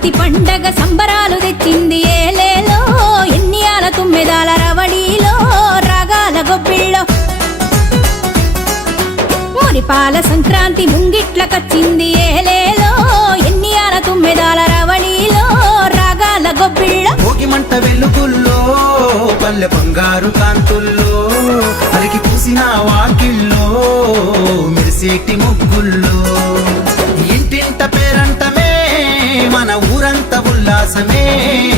సంక్రాంతి పండగ సంబరాలు తెచ్చింది ఏలేలో ఎన్నియాల తుమ్మెదాల రవళీలో రాగాల గొప్పిళ్ళో మురిపాల సంక్రాంతి ముంగిట్లకొచ్చింది ఏలేలో ఆల తుమ్మెదాల రవళీలో రాగాల గొప్పిళ్ళ భోగి మంట వెలుగుల్లో పల్లె బంగారు కాంతుల్లో అలికి పూసిన వాకిల్లో మెరిసేటి ముగ్గుల్లో. casamento.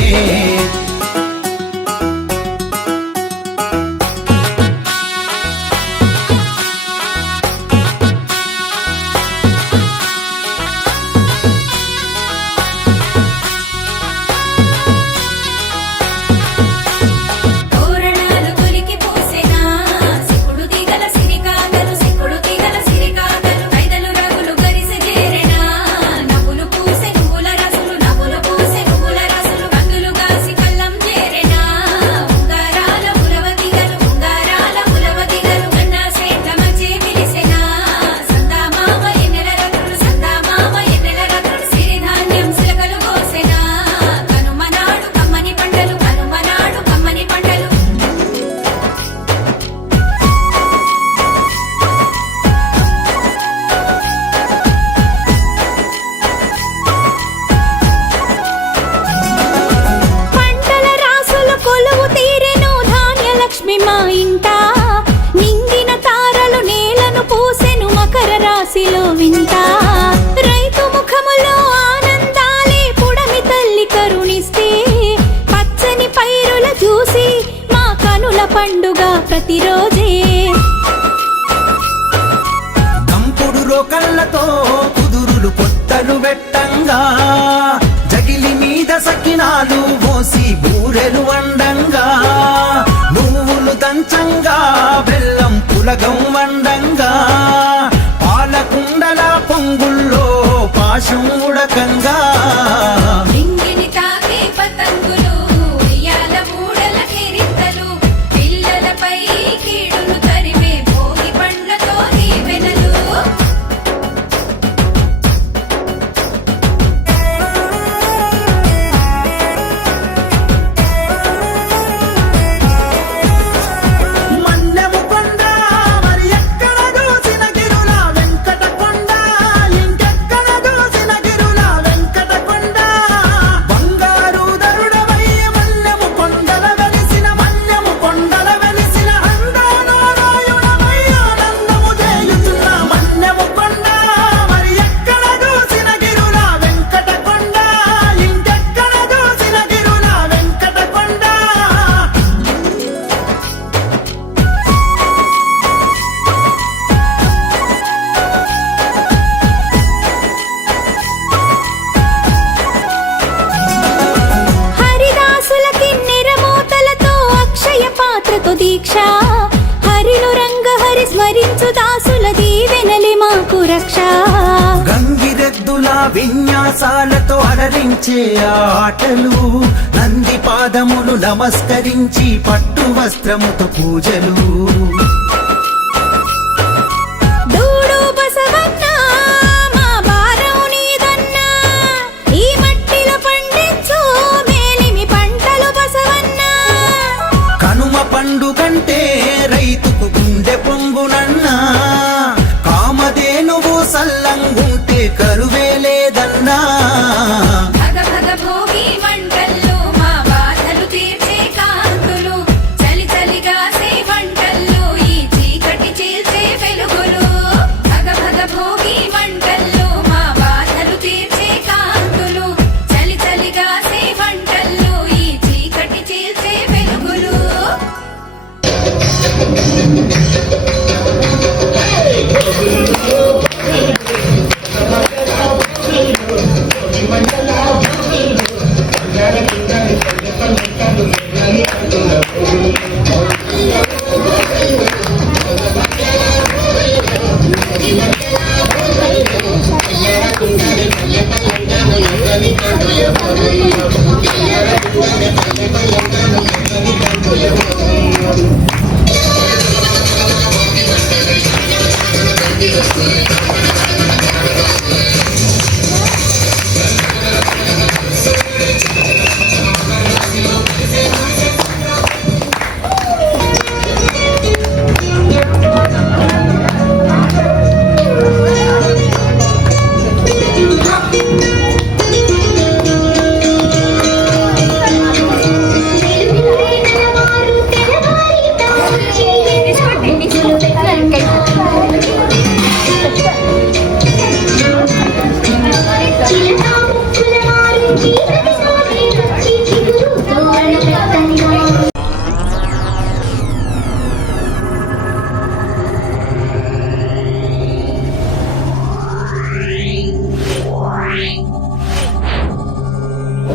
కళ్ళతో కుదురులు పొత్తలు పెట్టంగా జగిలి మీద సకినాలు పోసి బూరెలు వండంగా నువ్వులు దంచంగా బెల్లం పులగం వండంగా పాలకుండల పొంగుల్లో పాశం ఉడకంగా. రక్ష. గంగిరెద్దుల విన్యాసాలతో అలరించే ఆటలు నంది పాదములు నమస్కరించి పట్టు వస్త్రముతో పూజలు. పండుగంటే రైతుకు గుండె పొంగునన్నా Lăng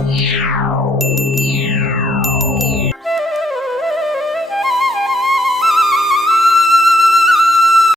Yeah.